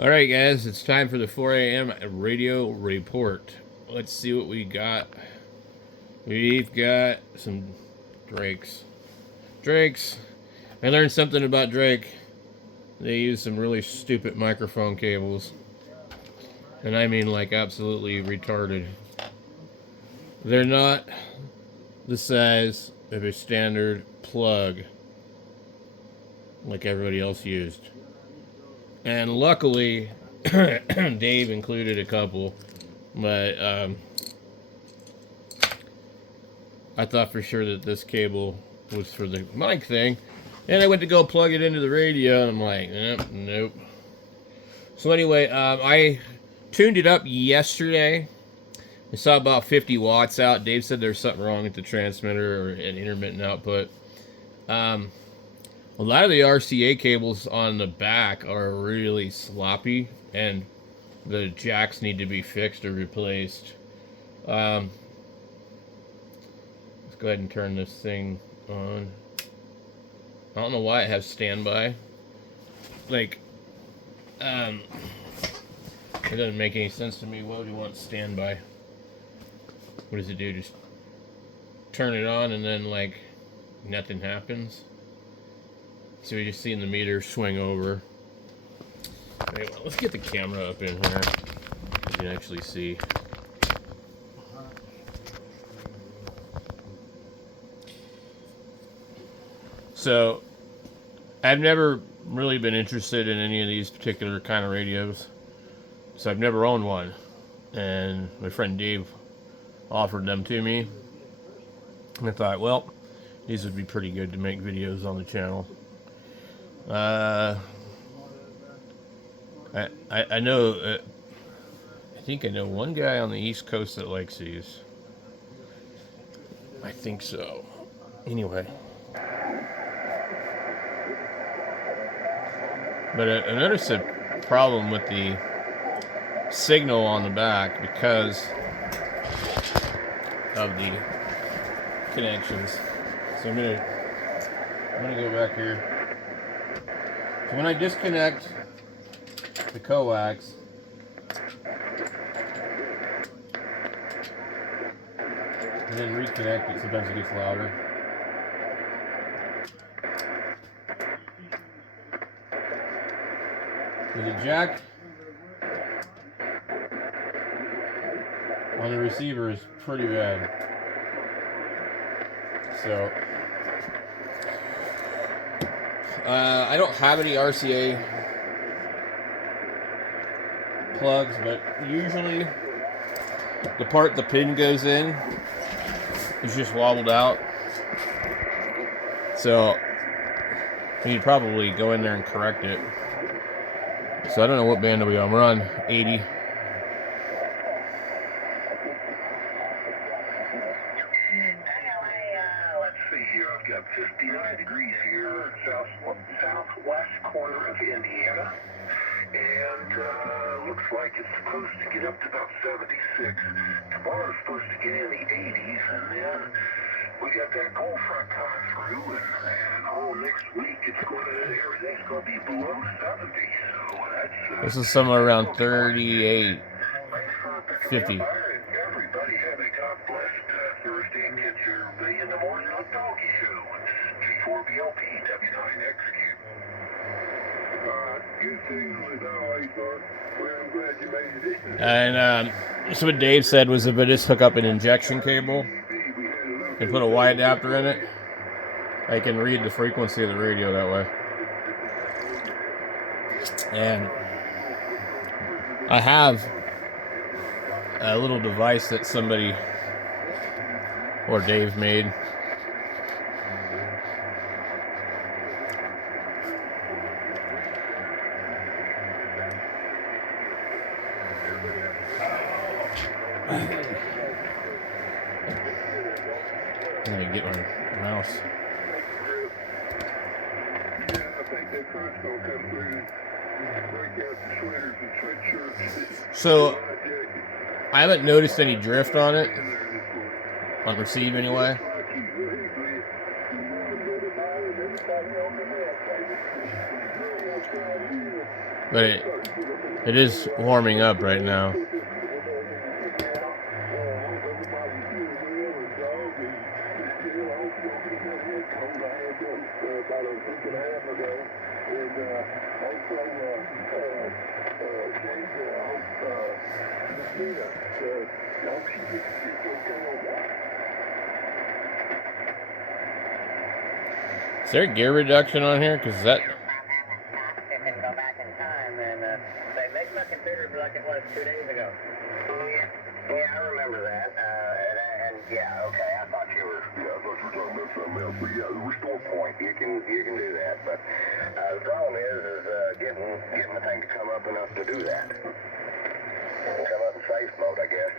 Alright guys, it's time for the 4 a.m. radio report. Let's see what we got. We've got some Drakes. I learned something about Drake. They use some really stupid microphone cables. And I mean like absolutely retarded. They're not the size of a standard plug like everybody else used. And luckily, Dave included a couple, but I thought for sure that this cable was for the mic thing. And I went to go plug it into the radio, and I'm like, nope. So anyway, I tuned it up yesterday. I saw about 50 watts out. Dave said there's something wrong with the transmitter or an intermittent output. A lot of the RCA cables on the back are really sloppy, and the jacks need to be fixed or replaced. Let's go ahead and turn this thing on. I don't know why it has standby. Like, it doesn't make any sense to me. Why would you want standby? What does it do? Just turn it on and then, like, nothing happens? So we're just seeing the meter swing over. Anyway, let's get the camera up in here. You can actually see. So, I've never really been interested in any of these particular kind of radios. So I've never owned one. And my friend Dave offered them to me. And I thought, well, these would be pretty good to make videos on the channel. I know, I think I know one guy on the East Coast that likes these. I think so. Anyway. But I noticed a problem with the signal on the back because of the connections. So I'm gonna go back here. So when I disconnect the coax, and then reconnect it, sometimes it gets louder. The jack on the receiver is pretty bad. So I don't have any RCA plugs, but usually the part the pin goes in is just wobbled out. So you'd probably go in there and correct it. So I don't know what band are we on. We're on 80. Let's see here. I've got 59 degrees here, southwest corner of Indiana. And looks like it's supposed to get up to about 76. Tomorrow's supposed to get in the 80s, and then we got that cold front coming through, and all next week everything's going to be below 70. So that's This is somewhere around 38, 50. Everybody have a God blessed Thursday. Get your Billy in the Morning on Doggy Show. G4BLP W9XQ. And so what Dave said was if I just hook up an injection cable and put a Y adapter in it, I can read the frequency of the radio that way. And I have a little device that somebody or Dave made. I'm gonna get my mouse. So I haven't noticed any drift on it, on receive anyway. But It is warming up right now. Is there a gear reduction on here? Because that... You can go back in time and say, make my computer like it was 2 days ago. Yeah, I remember that. And yeah, okay, I thought you were talking about something else. But yeah, the restore point, you can do that. But the problem is getting the thing to come up enough to do that. Come up in safe mode, I guess.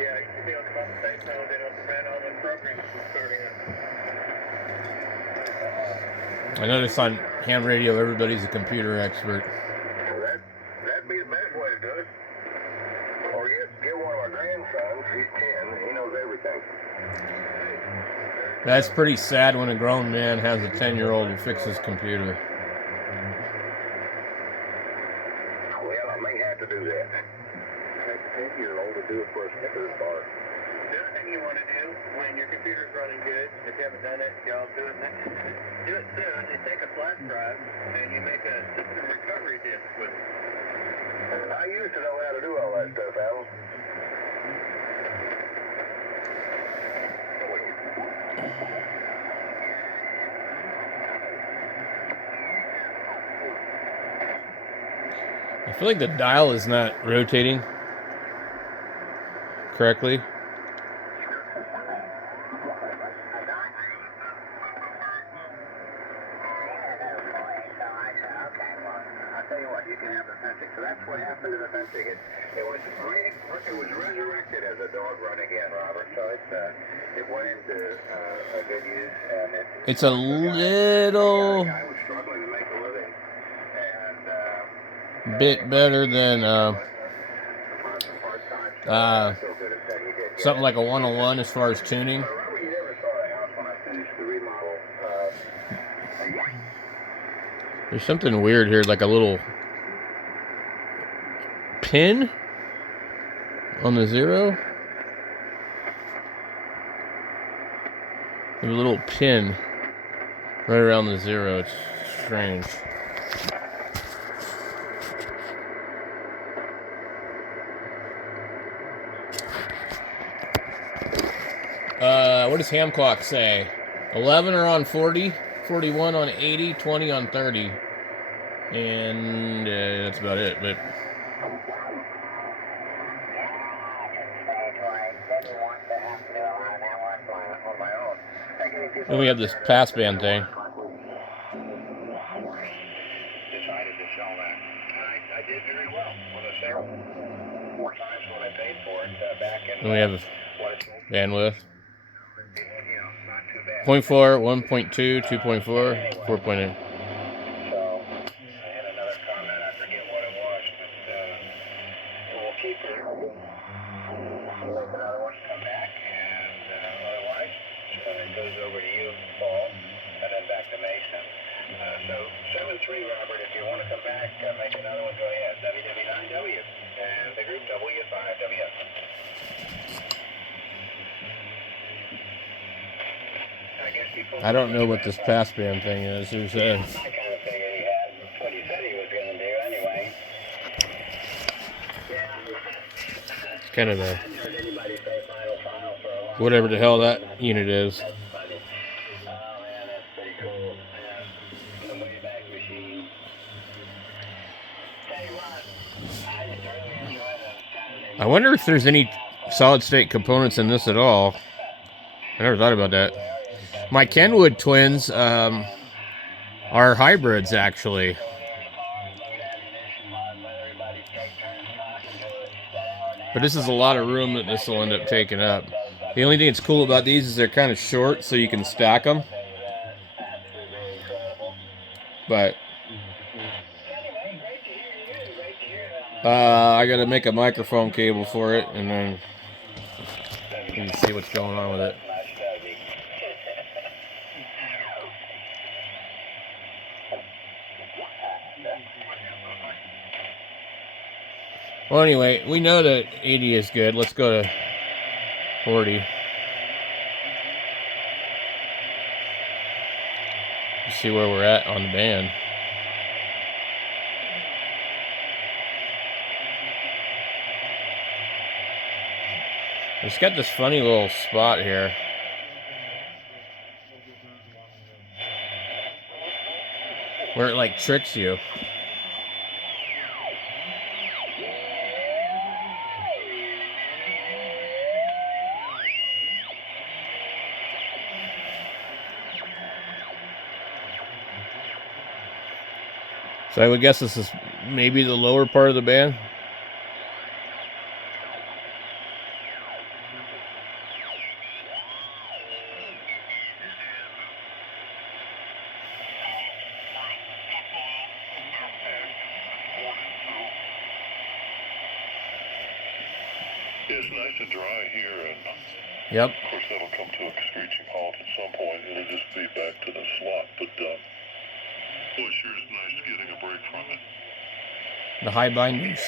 Yeah, you should be able to come up in safe mode. It'll prevent all the programs from starting up. I noticed on ham radio, everybody's a computer expert. That'd be the best way to do it. Or get one of my grandsons. He's 10. He knows everything. That's pretty sad when a grown man has a 10-year-old who fixes computer. Well, I may have to do that. Take a 10-year-old to do it for a Snickers bar. The other thing you want to do when your computer's running good, if you haven't done it, y'all do it next. Do it soon. You take a flash drive and you make a system recovery disk with it. I used to know how to do all that stuff, Al. I feel like the dial is not rotating correctly. You can have the fencing. So that's what happened to the fencing. It was resurrected as a dog run again, Robert. So it went into a good use. And It's a little I was struggling to make a living, and bit better than something like a 101 as far as tuning. Robert, you never saw the house when I finished the remodel. There's something weird here, like a little pin on the zero. There's a little pin right around the zero. It's strange. What does ham clock say? 11 are on 40, 41 on 80, 20 on 30. And that's about it. But then we have this passband thing. Decided to sell that. I did very well with a sale. 4 times what I paid for it back in. Then we have bandwidth. Not too bad. 0.4, 1.2, 2.4, 4.8. So I had another comment. I forget what it was, but we'll keep it. We'll make another one come back, and otherwise it goes over to you, Paul, and then back to Mason. So 7-3, Robert. If you want to come back, make another one. Go ahead. WW9W and the group W5WF. I don't know what this passband thing is. Who said? I kind of figured he had. That's what he said he was going to do anyway. Yeah. It's kind of a Heard anybody say final file for a while. whatever the hell that unit is. That's funny. Oh, man, that's pretty cool. Yeah. The Wayback Machine. Tell you what, I really enjoy those Saturday. I wonder if there's any solid state components in this at all. I never thought about that. My Kenwood twins are hybrids, actually. But this is a lot of room that this will end up taking up. The only thing that's cool about these is they're kind of short, so you can stack them. But I got to make a microphone cable for it, and then you can see what's going on with it. Well, anyway, we know that 80 is good. Let's go to 40. See where we're at on the band. It's got this funny little spot here. Where it like tricks you. So I would guess this is maybe the lower part of the band. It's nice and dry here, and Yep. of course that'll come to a screeching halt at some point. It'll just be back to the slot, but boy, it sure is nice getting a break from it. The high binders.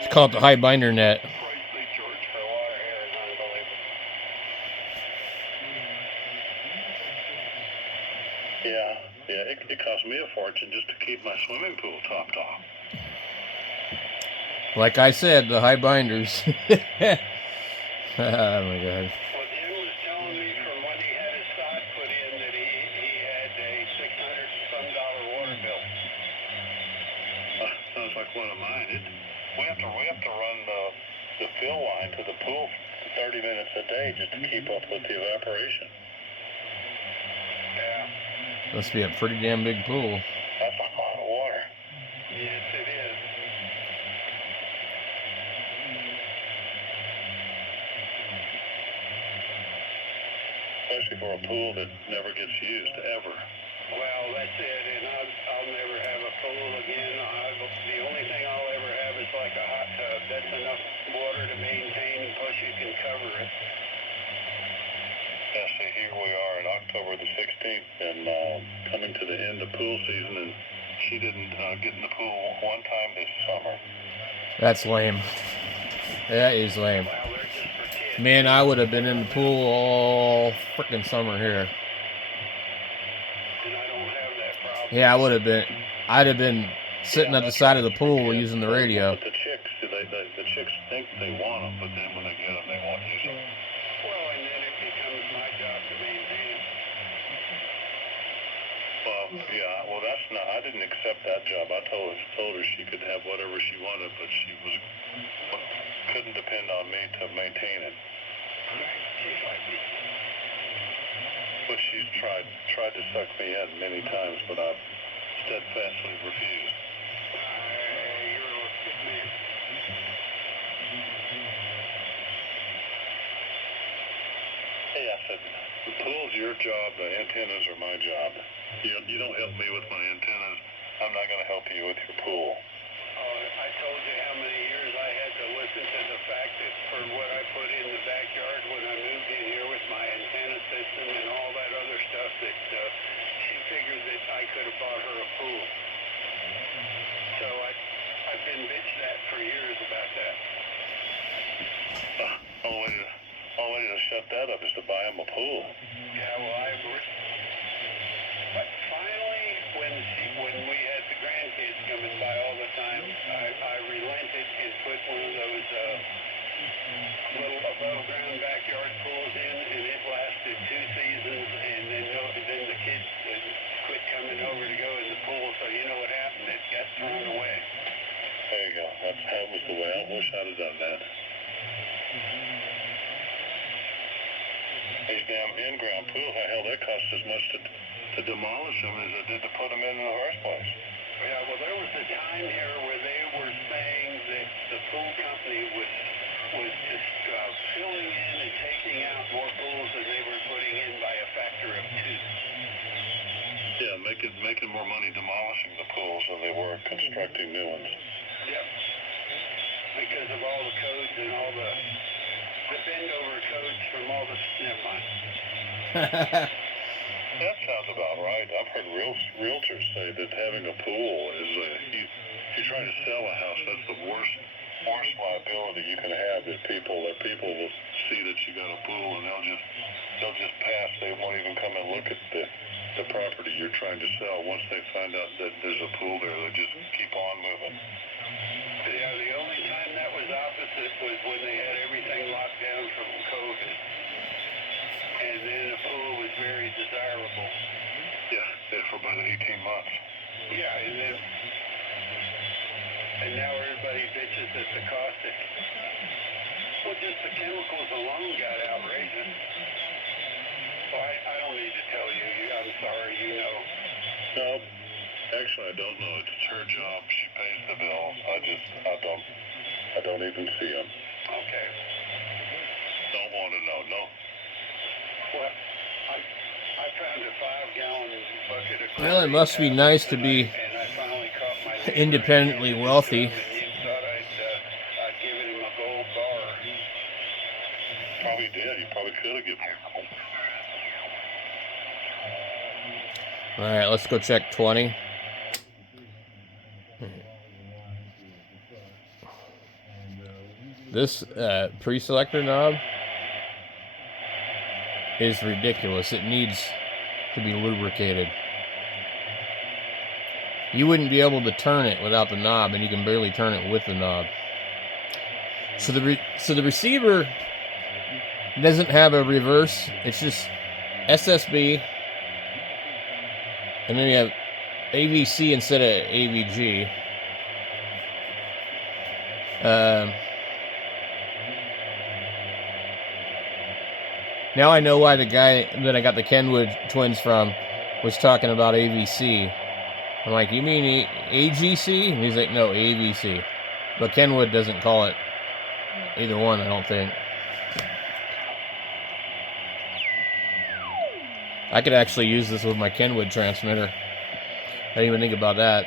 Let's call it the high binder net. The price they charge for water here is unbelievable. Yeah, it cost me a fortune just to keep my swimming pool topped off. Like I said, the high binders. Oh my god. Well, Jim was telling me from when he had his sod put in that he had a $600 water bill. Sounds like one of mine. We have to run the fill line to the pool for 30 minutes a day just to keep up with the evaporation. Yeah. Must be a pretty damn big pool. That's a lot of water. Yes, it is. Especially for a pool that never gets used, ever. Well, that's it, and I'll never have a pool again. The only thing I'll ever have is like a hot tub. That's enough water to maintain, and plus you can cover it. Yeah, see, here we are in October the 16th, and coming to the end of pool season, and she didn't get in the pool one time this summer. That's lame. That is lame. Man, I would have been in the pool all freaking summer here. And I don't have that problem. Yeah, I would have been. I'd have been sitting at the side of the pool using the radio. But the chicks think they want them, but then when they get them, they won't use them. Well, and then it becomes my job to maintain it. Well, yeah, well, that's not. I didn't accept that job. I told her she could have whatever she wanted, but she couldn't depend on me to maintain it. But she's tried to suck me in many times, but I've steadfastly refused. You're a good man. Hey, I said, the pool's your job, the antennas are my job. You don't help me with my antennas, I'm not going to help you with your pool. I told you how many years I had to listen to the fact that for what I put in the backyard when I moved in here with my antenna system and all that other stuff that she figured that I could have bought her a pool. So I've been bitched at for years about that. Only way to shut that up is to buy him a pool. Yeah, well, I agree. But finally, when we had the grandkids coming by all the time, I relented and put one of those little above-ground backyard pools in, and it lasted 2 seasons, and then the kids quit coming over to go in the pool, so you know what happened? It got thrown away. There you go. That was the way. I wish I'd have done that. These damn in-ground pools, hell, that cost as much to demolish them as it did to put them in the first place. Yeah, well, there was a time here where they were saying that the pool company was just filling in and taking out more pools than they were putting in by a factor of 2. Yeah, making more money demolishing the pools than they were constructing new ones. Yep. Because of all the codes and all the bend-over codes from all the... Never mind. That sounds about right. I've heard realtors say that having a pool is you're trying to sell a house, that's the worst liability you can have. Is people will see that you got a pool and they'll just pass. They won't even come and look at the property you're trying to sell. Once they find out that there's a pool there, they just keep on moving. Yeah, the only time that was opposite was when they had everything locked down from COVID. And then the pool was very desirable. Yeah, for about 18 months. Yeah, and now everybody bitches at the caustic. Well, just the chemicals alone got outrageous. So I don't need to tell you. I'm sorry, you know. No, actually, I don't know. It's her job. She pays the bills. I don't even see them. Okay. Don't want to know. No. Well, I found a 5-gallon bucket of. Well, it must be nice to be independently wealthy. Thought I'd given him a gold bar. Probably did. You probably could have given him. All right, let's go check 20. This pre-selector knob is ridiculous. It needs to be lubricated. You wouldn't be able to turn it without the knob, and you can barely turn it with the knob. So the receiver doesn't have a reverse. It's just SSB, and then you have AVC instead of AVG. Now I know why the guy that I got the Kenwood twins from was talking about AVC. I'm like, you mean AGC? And he's like, no, AVC. But Kenwood doesn't call it either one, I don't think. I could actually use this with my Kenwood transmitter. I didn't even think about that.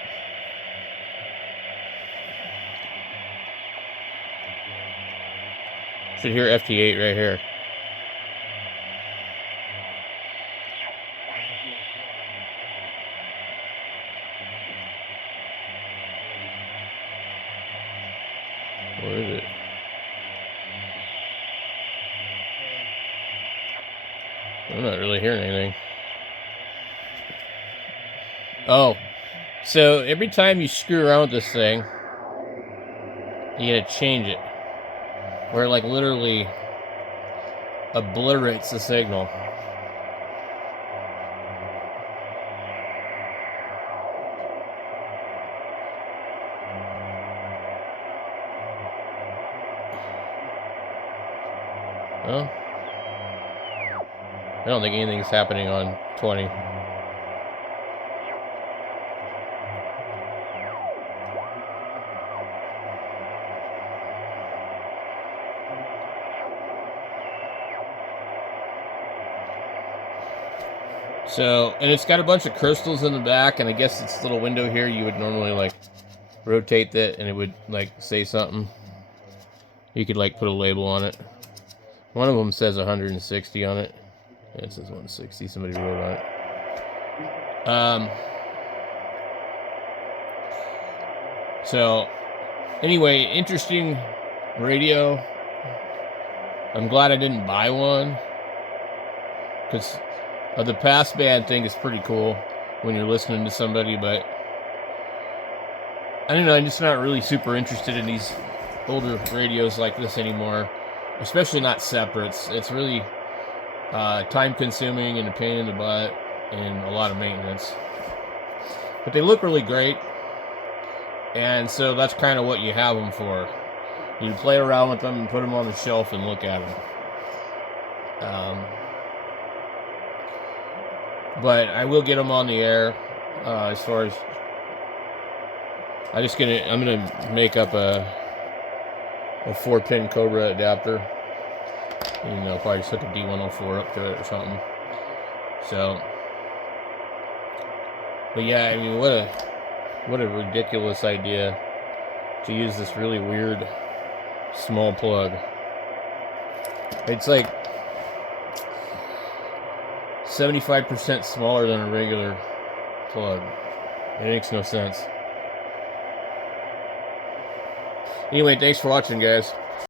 Should hear FT8 right here. Where is it? I'm not really hearing anything. Oh, so every time you screw around with this thing, you gotta change it. Where it like literally obliterates the signal. Well, I don't think anything's happening on 20. So, and it's got a bunch of crystals in the back, and I guess this little window here, you would normally like rotate that and it would like say something. You could like put a label on it. One of them says 160 on it. Yeah, it says 160. Somebody wrote on it. So, anyway, interesting radio. I'm glad I didn't buy one, because the passband thing is pretty cool when you're listening to somebody, but I don't know, I'm just not really super interested in these older radios like this anymore, especially not separates. It's really time consuming and a pain in the butt and a lot of maintenance. But they look really great, and so that's kind of what you have them for. You play around with them and put them on the shelf and look at them. But I will get them on the air. As far as I'm gonna make up a 4-pin Cobra adapter. You know, probably just hook a D104 up to it or something. So, but yeah, I mean, what a ridiculous idea to use this really weird small plug. It's like 75% smaller than a regular plug. It makes no sense. Anyway, thanks for watching, guys.